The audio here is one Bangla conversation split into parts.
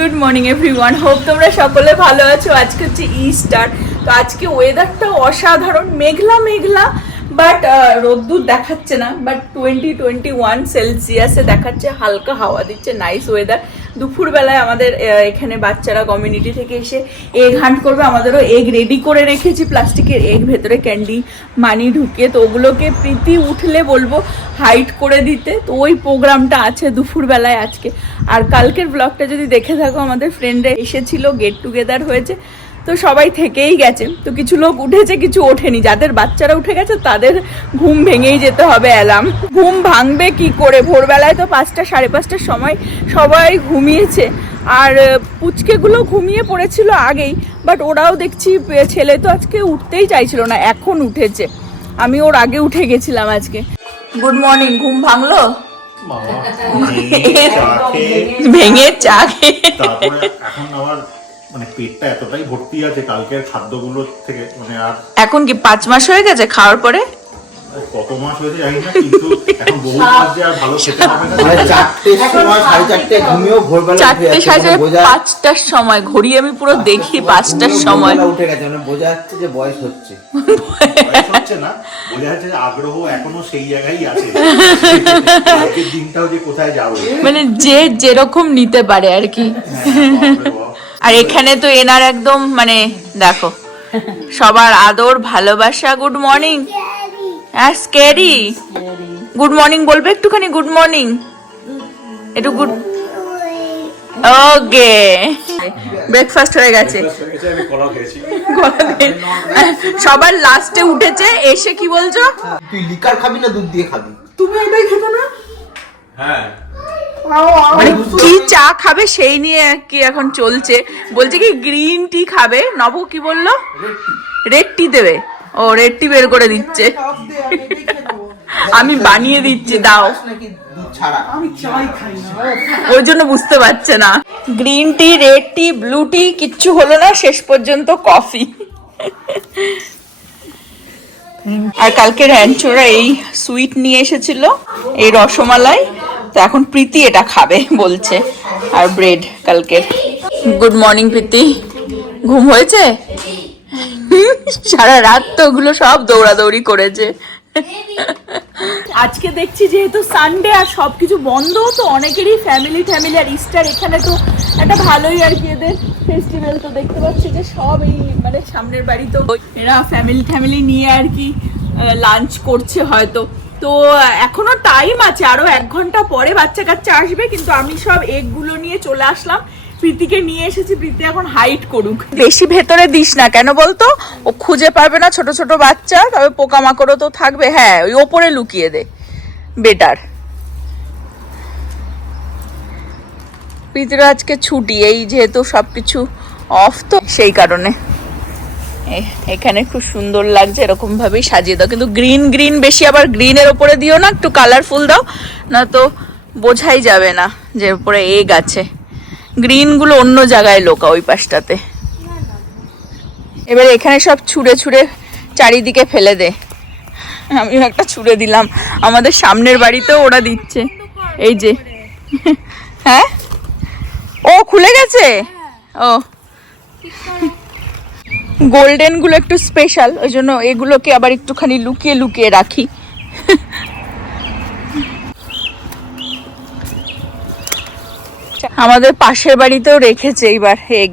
গুড মর্নিং এভরিওয়ান, হোপ তোমরা সকলে ভালো আছো। আজকে হচ্ছে ইস্টার, তো আজকে ওয়েদারটা অসাধারণ, মেঘলা মেঘলা, বাট রোদ্দুর দেখাচ্ছে না, বাট 21 সেলসিয়াসে দেখাচ্ছে, হালকা হাওয়া দিচ্ছে, নাইস ওয়েদার। দুপুরবেলায় আমাদের এখানে বাচ্চারা কমিউনিটি থেকে এসে এগ হান্ট করবে, আমাদেরও এগ রেডি করে রেখেছি, প্লাস্টিকের এগ, ভেতরে ক্যান্ডি মানি ঢুকিয়ে, তো ওগুলোকে প্রীতি উঠলে বলবো হাইট করে দিতে, তো ওই প্রোগ্রামটা আছে দুপুরবেলায় আজকে। আর কালকের ব্লগটা যদি দেখে থাকো, আমাদের ফ্রেন্ডরা এসেছিল, গেট টুগেদার হয়েছে, তো সবাই থেকেই গেছে, তো কিছু লোক উঠেছে কিছু ওঠেনি, যাদের বাচ্চারা উঠে গেছে তাদের ঘুম ভেঙেই যেতে হবে অ্যালার্ম। ঘুম ভাঙবে কি করে, ভোরবেলায় তো 5টা সাড়ে 5টার সময় সবাই ঘুমিয়েছে, আর পুচকেগুলো ঘুমিয়ে পড়েছিল আগেই, বাট ওরাও দেখছি, ছেলে তো আজকে উঠতেই চাইছিল না, এখন উঠেছে, আমি ওর আগে উঠে গেছিলাম আজকে। গুড মর্নিং, ঘুম ভাঙলো? ভেঙে চা খেয়ে এখন আবার মানে পেটটা এতটাই ভর্তি আছে কালকের খাদ্যগুলো থেকে, মানে আর এখন কি 5 মাস হয়ে গেছে খাওয়ার পরে? কত মাস হয়েছে জানি না, কিন্তু এখন বহু মাস যে আর ভালো খেতে হবে না। 4:30 ঘুমিয়েও ভোরবেলা 5টার সময় ঘড়ি আমি পুরো দেখি, 5টার সময় উঠে গেছে, মানে বোঝা যাচ্ছে যে বয়স হচ্ছে। বয়স হচ্ছে না, বোঝা যাচ্ছে যে আগ্রহ এখনো সেই জায়গায় আছে, আজকের দিনটাও যে কোথায় যাবে, মানে যে যেরকম নিতে পারে আর কি। আর এখানে তো এনার একদম মানে দেখো, সবার আদর ভালোবাসা। Good morning. আর স্ক্যারি গুড মর্নিং বলবে একটুখানি, গুড মর্নিং একটু গুড। ওকে, ব্রেকফাস্ট হয়ে গেছে, সবার লাস্টে উঠেছে, এসে কি বলছো? তুই লিকার খাবি না দুধ দিয়ে খাবি? তুমি এটাই খেতে না? হ্যাঁ, মানে কি চা খাবে সেই নিয়ে কি এখন চলছে, বলছে কি গ্রিন টি খাবে, নব কি বললো? রেড টি দেবে, ও রেড টি বের করে দিচ্ছে, আমি বানিয়ে দিচ্ছি, দাও, ওই জন্য বুঝতে পারছে না। গ্রিন টি, রেড টি, ব্লু টি কিচ্ছু হলো না, শেষ পর্যন্ত কফি। আর কালকে র্যাঞ্চোরা এই সুইট নিয়ে এসেছিল, এই রসমালাই, তো এখন প্রীতি এটা খাবে বলছে, আর ব্রেড কালকের। গুড মর্নিং প্রীতি, ঘুম হয়েছে? সারা রাত তো ওগুলো সব দৌড়াদৌড়ি করেছে। আজকে দেখছি যেহেতু সানডে আর সবকিছু বন্ধ, তো অনেকেরই ফ্যামিলি আর ইস্টার, এখানে তো একটা ভালোই আর কি এদের ফেস্টিভ্যাল, তো দেখতে পাচ্ছি যে সব এই মানে সামনের বাড়ি, তো এরা ফ্যামিলি নিয়ে আর কি লাঞ্চ করছে হয়তো, তো এখনো টাইম আছে, আরো 1 ঘন্টা পরে বাচ্চা কাচ্চা আসবে, কিন্তু আমি সব এগগুলো নিয়ে চলে আসলাম, প্রীতিকে নিয়ে এসেছি, প্রীতি এখন হাইট করুক। বেশি ভেতরে দিস না, কেন বলতো? ও খুঁজে পাবে না, ছোট ছোট বাচ্চা, তবে পোকামাকড়ও তো থাকবে, হ্যাঁ ওই ওপরে লুকিয়ে দে, বেটার। প্রীতির আজকে ছুটি, এই যেহেতু সবকিছু অফ, তো সেই কারণে এখানে খুব সুন্দর লাগছে, এরকম ভাবেই সাজিয়ে দাও, কিন্তু গ্রিন বেশি, আবার গ্রিনের ওপরে দিও না, একটু কালারফুল দাও, না তো বোঝাই যাবে না যে উপরে এগ আছে। গ্রিন গুলো অন্য জায়গায় লোকা, ওই পাশটাতে। এবারে এখানে সব ছুঁড়ে চারিদিকে ফেলে দে, আমিও একটা ছুঁড়ে দিলাম, আমাদের সামনের বাড়িতেও ওরা দিচ্ছে, এই যে। হ্যাঁ, ও খুলে গেছে, ও গোল্ডেন গুলো একটু স্পেশাল, ওই জন্য এগুলোকে আবার একটুখানি লুকিয়ে রাখি। আমাদের পাশের বাড়িতেও রেখেছে এইবার এগ,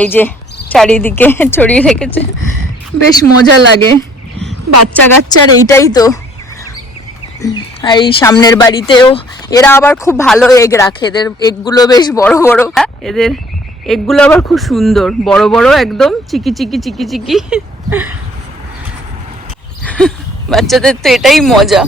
এই যে চারিদিকে ছড়িয়ে রেখেছে, বেশ মজা লাগে বাচ্চা কাচ্চার, এইটাই তো। আর এই সামনের বাড়িতেও এরা আবার খুব ভালো এগ রাখে, এদের এগগুলো বেশ বড়, এদের এগুলো আবার খুব সুন্দর, বড় একদম চিকি। বাচ্চাদের তো এটাই মজা।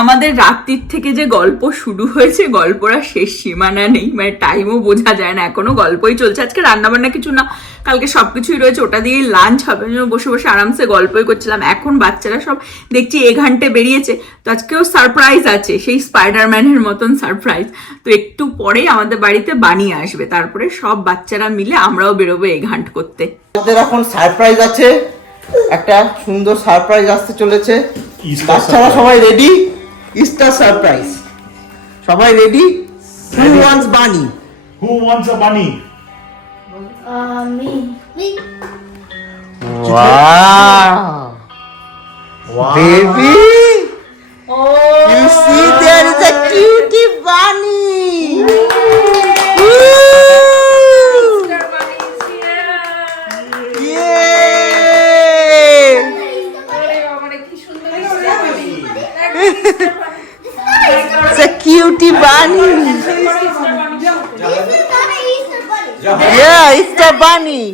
আমাদের রাত্রির থেকে যে গল্প শুরু হয়েছে, গল্পরা শেষ সীমানা নেই, মানে টাইমও বোঝা যায় না, এখনো গল্পই চলছে। আজকে রান্না বান্না কিছু না, কালকে সবকিছুই রয়েছে, ওটা দিয়েই লাঞ্চ হবে, বসে আরামসে গল্পই করছিলাম। এখন বাচ্চারা সব দেখছি এঘান্টে বেরিয়েছে, তো আজকেও সারপ্রাইজ আছে, সেই স্পাইডারম্যানের মতন সারপ্রাইজ, তো একটু পরেই আমাদের বাড়িতে বানিয়ে আসবে, তারপরে সব বাচ্চারা মিলে আমরাও বেরোবো এঘান্ট করতে। আমাদের এখন সারপ্রাইজ আছে, একটা সুন্দর সারপ্রাইজ আসতে চলেছে, বাচ্চারা সবাই রেডি? ইস্টার সারপ্রাইজ, সবাই ready? Who wants bunny? Who wants a bunny? Me. Wow. Wow. Baby, Oh, you see there is a cutie bunny. Woo! Yay! It's a cutie bunny. Yeah, it's the bunny.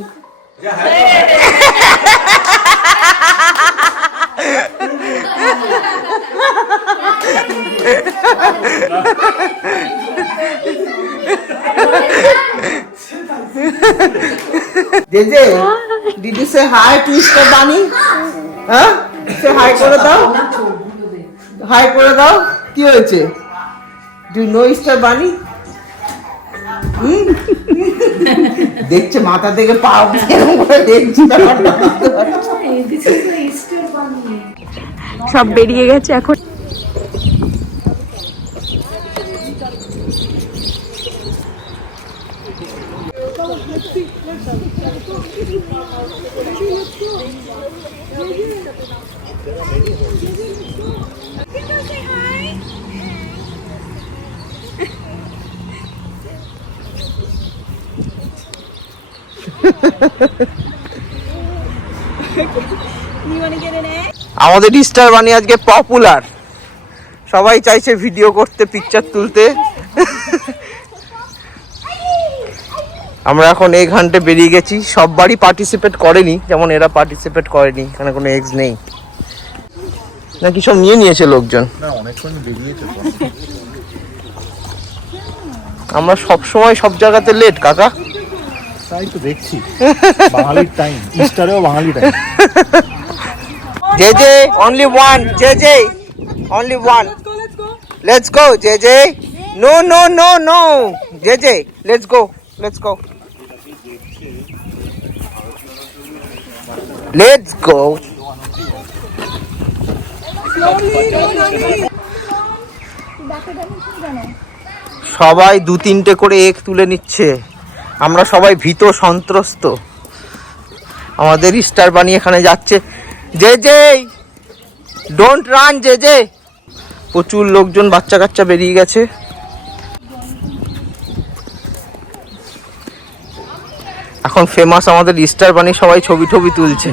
Jeje, did you say hi to Easter bunny? Huh? Say hi করে দাও। Hi করে দাও। কি হয়েছে? Do you know Easter bunny? দেখছে মাথা থেকে পা এরকম করে দেখছি ব্যাপারটা বুঝতে পারছি। সব বেরিয়ে গেছে এখন। আমাদের ইস্টার বানি আজকে পপুলার, সবাই চাইছে ভিডিও করতে, পিকচার তুলতে। আমরা এখন এই ঘন্টে বেরিয়ে গেছি। সব বাড়ি পার্টিসিপেট করেনি, যেমন এরা পার্টিসিপেট করেনি, এখানে কোনো এগস নেই নাকি সব নিয়ে নিয়েছে লোকজন। না, অনেকক্ষণ বেরিয়েছে তো। আমরা সব সময় সব জায়গাতে লেট কাকা। তাই তো দেখছি, বাঙালির time, ইস্টারেও Bangali time. JJ, only one. JJ, only one. Let's go, JJ. No, no, no, no. JJ, let's go. Let's go. Let's go. সবাই 2-3টে করে এক তুলে নিচ্ছে। আমরা সবাই ভীত সন্ত্রস্ত। আমাদের ইস্টার বানি এখানে যাচ্ছে। JJ, don't run JJ. প্রচুর লোকজন, বাচ্চা কাচ্চা বেরিয়ে গেছে। এখন ফেমাস আমাদের ইস্টার বানি, সবাই ছবি টবি তুলছে।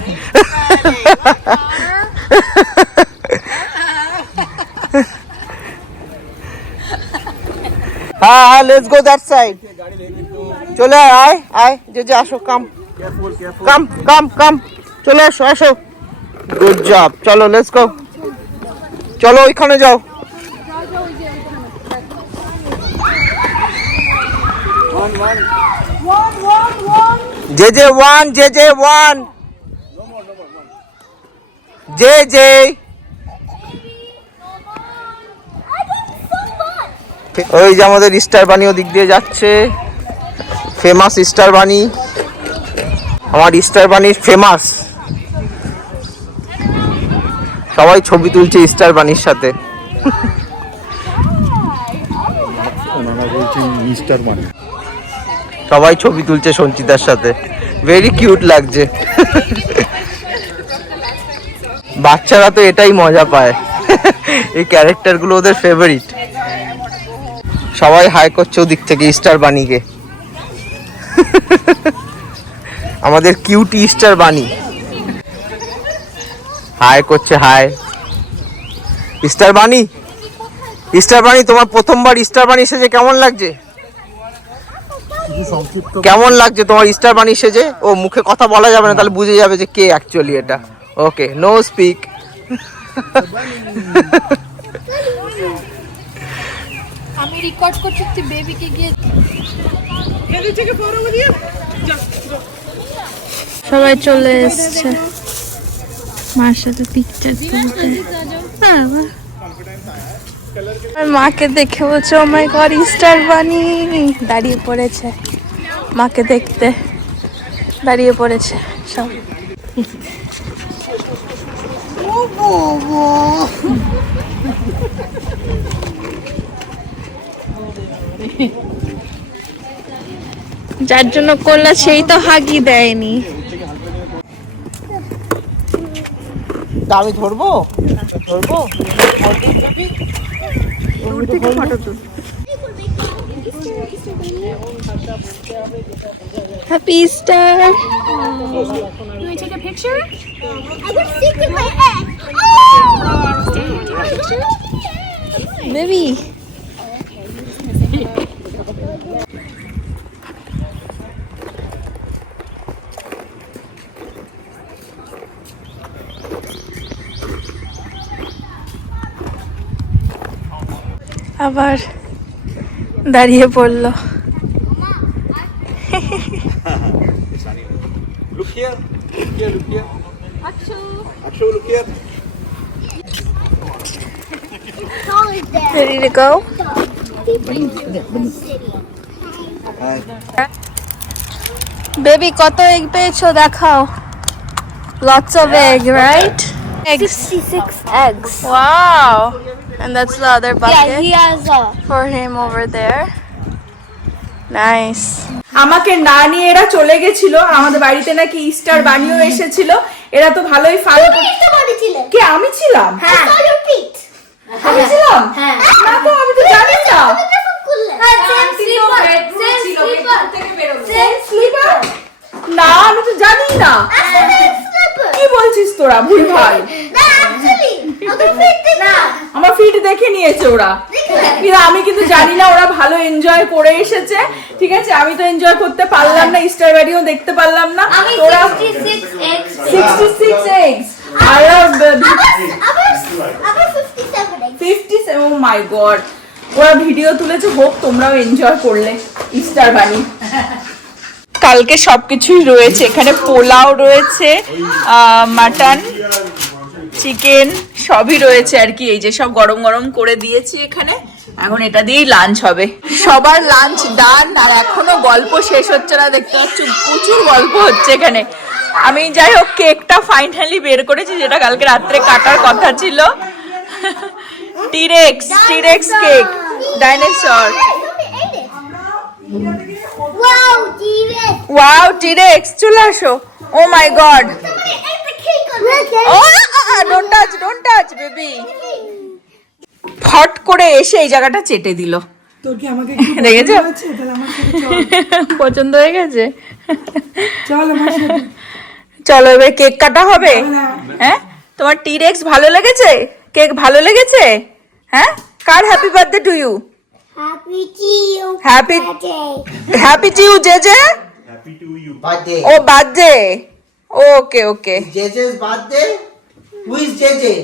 হ্যাঁ হ্যাঁ, লেটস গো দ্যাট সাইড। চলে আয় আয় জেজে, আসো, কাম কাম কাম কাম, চলে আসো আসো। গুড জব, চলো লেটস গো। চলো ওইখানে যাও। JJ one, JJ one, JJ. ওই যে আমাদের ইস্টার বানি ওদিক দিয়ে যাচ্ছে। ফেমাস ইস্টার বানি, আমার ইস্টার বানি ফেমাস। সবাই ছবি তুলছে ইস্টার বানির সাথে। ওনারা বলছেন ইস্টার বানি। সবাই ছবি তুলছে সঞ্চিতার সাথে, ভেরি কিউট লাগছে। বাচ্চারা তো এটাই মজা পায়, এই ক্যারেক্টারগুলো ওদের ফেভারিট। সবাই হাই করছে ওদিক থেকে ইস্টার বানিকে। আমাদের কিউট ইস্টার বানি হাই করছে, হাই। ইস্টার বানি, ইস্টার বানি, তোমার প্রথমবার ইস্টার বানি সেজে কেমন লাগছে? কেমন লাগছে তোমার ইস্টার বানি সেজে? ও মুখে কথা বলা যাবে না, তাহলে বুঝে যাবে যে কে অ্যাকচুয়ালি এটা। ওকে, নো স্পিক। আমি রেকর্ড করছি, তুই বেবিকে গিয়ে সবাই চলে এসছে মার সাথে পিকচার তুলতে। আর মাকে দেখে বলছে ও মাই গড ইস্টার বানি, দাঁড়িয়ে পড়েছে মাকে দেখতে, দাঁড়িয়ে পড়েছে সব। যার জন্য করলা সেই তো হাগি দেয়নি। আমি ধরবো ধরবো happy Easter. You want to take a picture? I was thinking my head. Oh! Take a picture? Baby আবার দাঁড়িয়ে পড়লো। Look here. Look here. Look here. Akshu, look here. How is that? Ready to go? Baby কত এগ পেয়েছো দেখাও। Lots of egg, right? Eggs. 66 eggs. Wow. And that's the other Yeah, bucket he has for him over there. Nice. আমাকে না নিয়ে এরা চলে গেছিল, আমাদের বাড়িতে নাকি ইস্টার বানিও এসেছিল। এরা তো ভালোই ফালো কে আমি ছিলাম? হ্যাঁ। I saw your feet. আমি ছিলাম হ্যাঁ। না তো, আমি তো জানি না। Same slipper. Same slipper. Same slipper না, আমি তো জানি না। Same slipper. কি বলছিস তোরা ভুল ভাল? না, actually. ওদের feet না। আমার ফিট দেখে নিয়েছে ওরা, কিন্তু আমি কিন্তু জানি না। ওরা ভালো এনজয় করে এসেছে, ঠিক আছে। আমি তো এনজয় করতে পারলাম না, ইস্টার বাড়িও দেখতে পারলাম না। আমি তোরা 66 eggs. 66 eggs আর আবার 57 eggs. 57, O my god. ওরা ভিডিও তুলেছে, হোক তোমরাও এনজয় করলে ইস্টার বানি। কালকে সবকিছুই রয়েছে এখানে, পোলাও রয়েছে, মাটন, চিকেন সবই রয়েছে আর কি। এই যে সব গরম গরম করে দিয়েছি এখানে, এখন এটা দিয়েই লাঞ্চ হবে। সবার লাঞ্চ ডান, আর এখনো গল্প শেষ হচ্ছে না, দেখতে পাচ্ছ প্রচুর গল্প হচ্ছে এখানে। আমি যাই হোক কেকটা ফাইনালি বের করেছি, যেটা কালকে রাত্রে কাটার কথা ছিল। T Rex cake, dinosaur. Wow, T-Rex. Wow, T Rex, চলে আসো। Oh my God, Somebody ate the cake on oh don't touch baby. ফট করে এসে এই জায়গাটা চেটে দিল। তোর কি আমাকে দেখেছো? তাহলে আমার সাথে পছন্দ হয়ে গেছে? চল আমার সাথে চলো এবার কেক কাটা হবে। হ্যাঁ, তোমার টিরেক্স ভালো লেগেছে? কেক ভালো লেগেছে? হ্যাঁ, কার happy birthday to you? Happy to you. Happy Birthday. Happy to you JJ. Happy to you. Birthday oh birthday, okay okay JJ's birthday. Who is JJ?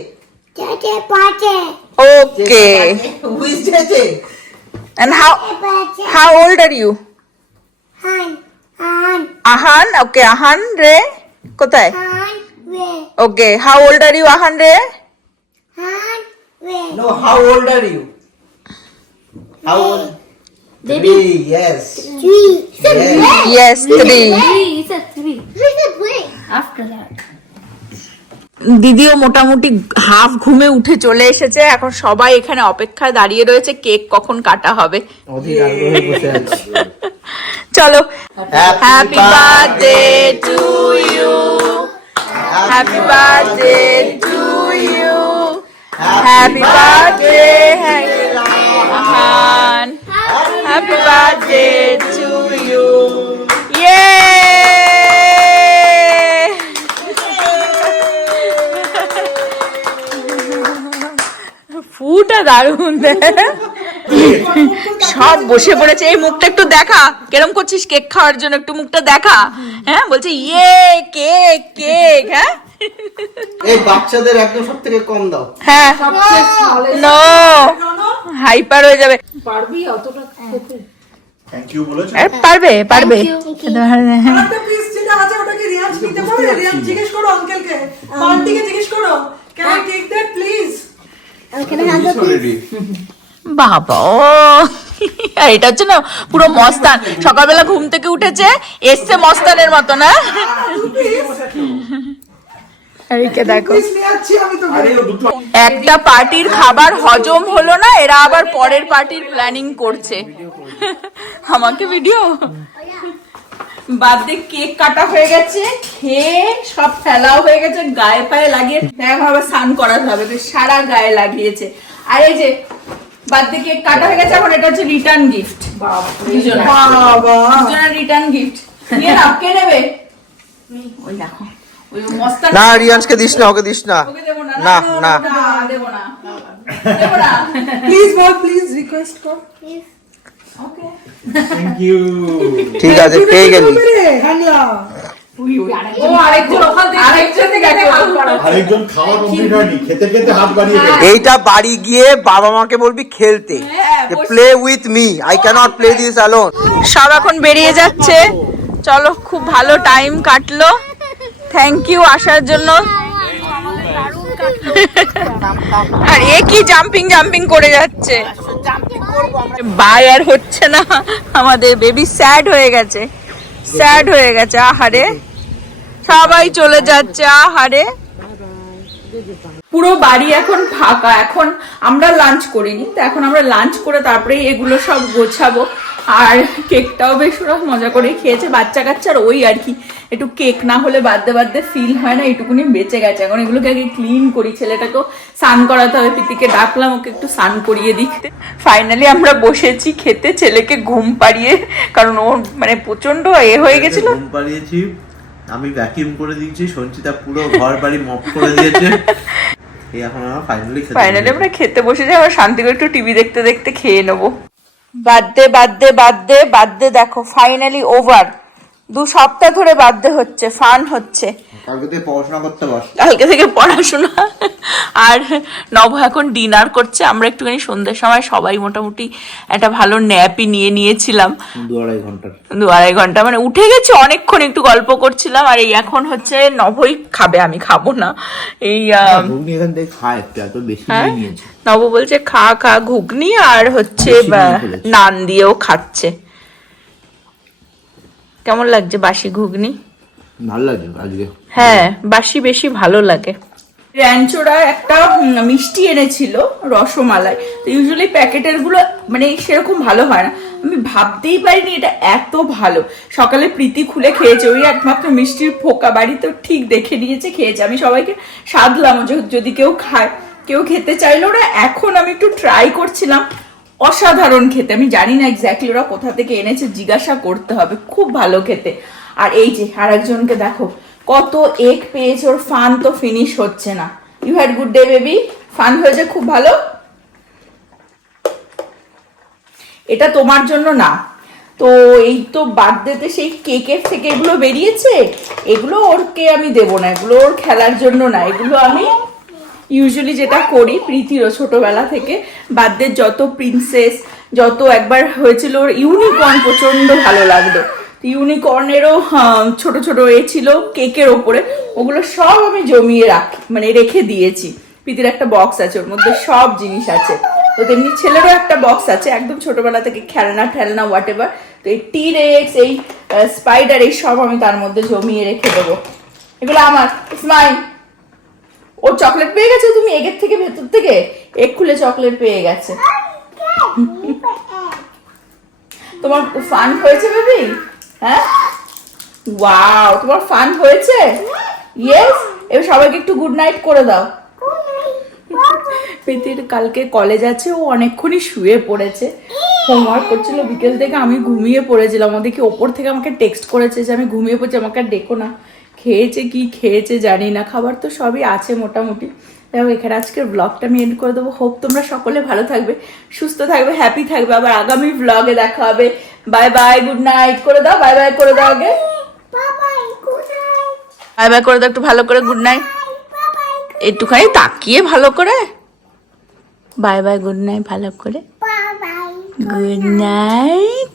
Birthday party. Okay. Who is JJ? And Birthday. how old are you? Han. Ahan, okay Ahan রে কোথায়? Han. We. Okay, how old are you Ahan রে? Han. We. No, how old are you? How old? Three, yes. Three. Yes, 3. He said three. He said wait. After that. দিদিও মোটামুটি হাফ ঘুমে উঠে চলে এসেছে, এখন সবাই এখানে অপেক্ষায় দাঁড়িয়ে রয়েছে কেক কখন কাটা হবে। অধীর আগ্রহে বসে আছি। চলো, Happy happy birthday to you, happy birthday to you, happy birthday Ahaan, happy birthday to you. ইয়ে ফুটা দারুন, সব বসে পড়েছে। এই মুখটা একটু দেখা, কেরম করছিস কেক খাওয়ার জন্য, একটু মুখটা দেখা। হ্যাঁ, বলছে ইয়ে কেক কেক। হ্যাঁ এই বাচ্চাদের একদম সব থেকে কম দাও। হ্যাঁ, নো হাইপার হয়ে যাবে। পারবি অতটা খেতে? Thank you বলেছো? পারবে পারবে। একটা পিস যেটা আছে ওটাকে রিয়াজ নিতে পারে? রিয়াজ জিজ্ঞেস করো আঙ্কেলকে, আন্টিকে জিজ্ঞেস করো, can I take that please? Can I have the Already. বাবা, আর এটা হচ্ছে না পুরো মস্তান, সকালবেলা ঘুম থেকে উঠেছে এসছে মস্তানের মতো না। আরিকে দেখো, প্লিজ নিয়ে যাচ্ছি আমি তো। আরে ও দুটো একটা পার্টির খাবার হজম হলো না, এরা আবার পরের পার্টির প্ল্যানিং করছে। আমাকে ভিডিও বার্থডে কেক কাটা হয়ে গেছে, খেয়ে সব ফেলাও হয়ে গেছে, গায়ে পায়ে লাগিয়ে এখন আবার স্নান করাতে হবে, তো সারা গায়ে লাগিয়েছে। আর এই যে বার্থডে কেক কাটা হয়ে গেছে, এখন এটা হচ্ছে রিটার্ন গিফট। দুজনের রিটার্ন গিফট নিয়ে নাও। কে নেবে? ওই দেখো, ওই মস্তান। না রিয়ান্সকে দিস না, ওকে দিস না। ওকে দেবো না, না, না। দেবো না, দেবো না। প্লিজ বল, প্লিজ রিকোয়েস্ট কর। ওকে, থ্যাংক ইউ। ঠিক আছে, পেয়ে গেলি। হ্যাংলা আরেকজন খাওয়া কমপ্লিট হয়নি, খেতে খেতে হাত বাড়িয়ে দেবে। এইটা বাড়ি গিয়ে বাবা মাকে বলবি খেলতে, play with me, I can't play this alone. সব এখন বেরিয়ে যাচ্ছে। চলো, খুব ভালো টাইম কাটলো, থ্যাংক ইউ আসার জন্য। আর এ কি জাম্পিং জাম্পিং করে যাচ্ছে, বাই আর হচ্ছে না। আমাদের বেবি স্যাড হয়ে গেছে, স্যাড হয়ে গেছে। আহারে, সবাই চলে যাচ্ছে। আহারে, পুরো বাড়ি এখন ফাঁকা। এখন আমরা লাঞ্চ করিনি, তো এখন আমরা লাঞ্চ করে তারপরে এগুলো সব গোছাবো। আর কেকটাও বেশ ওরা মজা করে খেয়েছে, বাচ্চা কাচ্চার ওই আর কি, একটু কেক না হলে বাদে বাদে ফিল হয় না, এইটুকুনি বেঁচে গেছে। এখন এগুলোকে আগে ক্লিন করি, ছেলেটাকেও স্নান করাতে হবে। প্রীতিকে ডাকলাম ওকে একটু স্নান করিয়ে দিতে। ফাইনালি আমরা বসেছি খেতে, ছেলেকে ঘুম পাড়িয়ে, কারণ ও মানে প্রচন্ড হয়ে গেছিল। ঘুম পাড়িয়েছি, আমি ভ্যাকিউম করে দিয়েছি, সঞ্চিতা পুরো ঘর বাড়ি মপ করে দিয়েছে। এই এখন আমরা ফাইনালি আমরা খেতে বসে যাই। আমরা শান্তি করে একটু টিভি দেখতে দেখতে খেয়ে নেবো। বার্থডে দেখো ফাইনালি ওভার। 2 সপ্তাহ ধরে বার্থডে হচ্ছে, ফান হচ্ছে। কালকে থেকে পড়াশোনা করতে বস। কালকে থেকে পড়াশোনা। আর নব এখন ডিনার করছে। আমরা একটুখানি সন্ধ্যের সময় সবাই মোটামুটি একটা ভালো ন্যাপই নিয়েছিলাম, 2-2.5 ঘন্টা। মানে উঠে গেছে অনেকক্ষণ, একটু গল্প করছিলাম। আর এই এখন হচ্ছে নবই খাবে, আমি খাবো না। এই ঘুগনি এখান থেকে খায় একটু, এত বেশি হ্যাঁ, নিয়ে নিয়েছে। নব বলছে খা ঘুগনি, আর হচ্ছে নান দিয়েও খাচ্ছে। কেমন লাগছে বাসি ঘুগনি? ভালো লাগে আজকে। হ্যাঁ, বাসি বেশি ভালো লাগে। র্যাঞ্চোরা একটা মিষ্টি এনেছিল, রসমালাই। তো ইউজুয়ালি প্যাকেটের গুলো মানে সেরকম ভালো হয় না, আমি ভাবতেই পারিনি এটা এত ভালো। সকালে প্রীতি খুলে খেয়েছে, ওই একমাত্র মিষ্টির ফোকা বাড়িতে ঠিক দেখে নিয়েছে, খেয়েছে। আমি সবাইকে সাধলাম যদি কেউ খায়, কেউ খেতে চাইলো না। এখন আমি একটু ট্রাই করছিলাম, অসাধারণ খেতে। আমি জানি না এক্স্যাক্টলি ওরা কোথা থেকে এনেছে, জিজ্ঞাসা করতে হবে, খুব ভালো খেতে। আর এই যে আর একজনকে দেখো কত এগ পেয়েছে, ওর ফান তো ফিনিশ হচ্ছে না। You had good day baby, fun হয়েছে খুব ভালো। এটা তোমার জন্য না, তো এই তো বার্থডেতে সেই কেকের থেকে এগুলো বেরিয়েছে, এগুলো ওরকে আমি দেবো না, এগুলো ওর খেলার জন্য না, এগুলো আমি ইউজুয়ালি যেটা করি প্রীতিরও ছোটবেলা থেকে বার্থডে যত প্রিন্সেস, যত একবার হয়েছিল ওর ইউনিকর্ন প্রচন্ড ভালো লাগতো, ইউনিকর্নেরও ছোট ছোট ছিল কেকের ওপরে, ওগুলো সব আমি জমিয়ে মানে রেখে দিয়েছি। প্রীতির একটা বক্স আছে, ওর মধ্যে সব জিনিস আছে। তো তেমনি ছেলেরও একটা বক্স আছে, একদম ছোটবেলা থেকে খেলনা হোয়াট এভার। তো এই টি-রেক্স, এই স্পাইডার, এই সব আমি তার মধ্যে জমিয়ে রেখে দেবো। এগুলো আমার স্মাইল। ও চকলেট পেয়ে গেছে, তুমি এগের থেকে ভেতর থেকে এগ খুলে চকলেট পেয়ে গেছে। তোমার ফান হয়েছে বেবি? হ্যাঁ, ওয়াও, তোমার ফান হয়েছে? ইয়েস। এবার সবাইকে একটু গুড নাইট করে দাও। প্রীতির কালকে কলেজ আছে, ও অনেকক্ষণই শুয়ে পড়েছে, হোমওয়ার্ক করছিল বিকেল থেকে। আমি ঘুমিয়ে পড়েছিলাম, ওদিকে ওপর থেকে আমাকে টেক্সট করেছে যে আমি ঘুমিয়ে পড়ছি, আমাকে আর ডেকো না। খেয়েছে কি খেয়েছে জানি না, খাবার তো সবই আছে মোটামুটি। দেখো এখানে আজকের ব্লগটা আমি এন্ড করে দেবো। হোপ তোমরা সকলে ভালো থাকবে, সুস্থ থাকবে, হ্যাপি থাকবে। আবার আগামী ব্লগে দেখা হবে। বাই বাই, গুড নাইট করে দাও, বাই বাই করে দাও আগে, বাই বাই করে দাও একটু ভালো করে, গুড নাইট। একটুখানি তাকিয়ে ভালো করে বাই বাই, গুড নাইট ভালো করে, গুড নাইট।